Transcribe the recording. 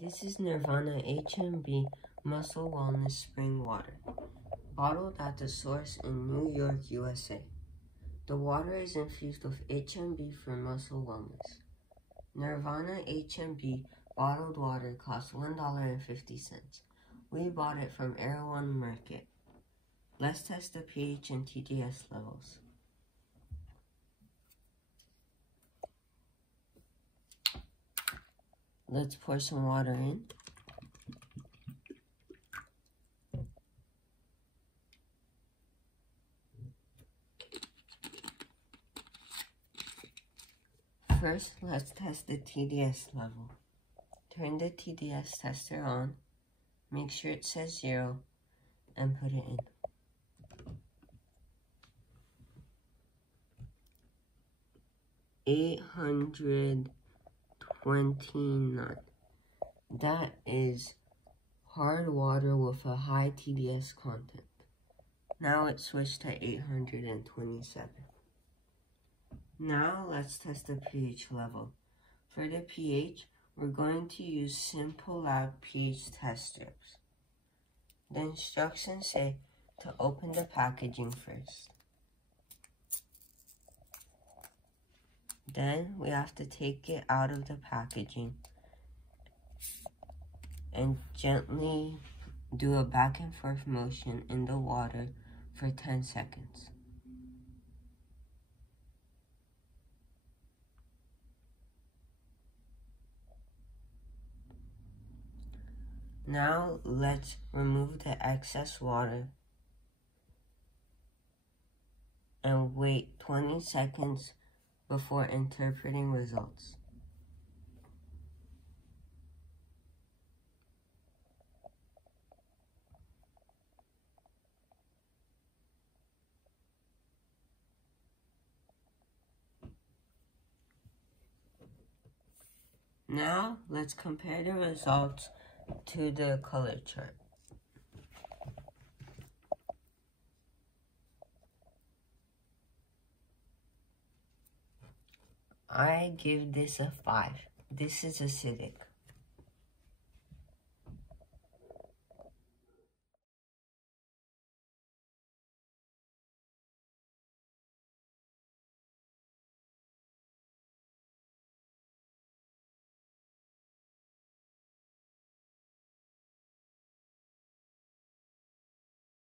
This is Nirvana HMB Muscle Wellness Spring Water, bottled at the source in New York, USA. The water is infused with HMB for muscle wellness. Nirvana HMB bottled water costs $1.50. We bought it from Erewhon Market. Let's test the pH and TDS levels. Let's pour some water in. First, let's test the TDS level. Turn the TDS tester on, make sure it says 0, and put it in. $829. That is hard water with a high TDS content. Now it switched to 827. Now let's test the pH level. For the pH, we're going to use Simple Lab pH test strips. The instructions say to open the packaging first. Then we have to take it out of the packaging and gently do a back and forth motion in the water for 10 seconds. Now let's remove the excess water and wait 20 seconds before interpreting results. Now let's compare the results to the color chart. I give this a 5. This is acidic.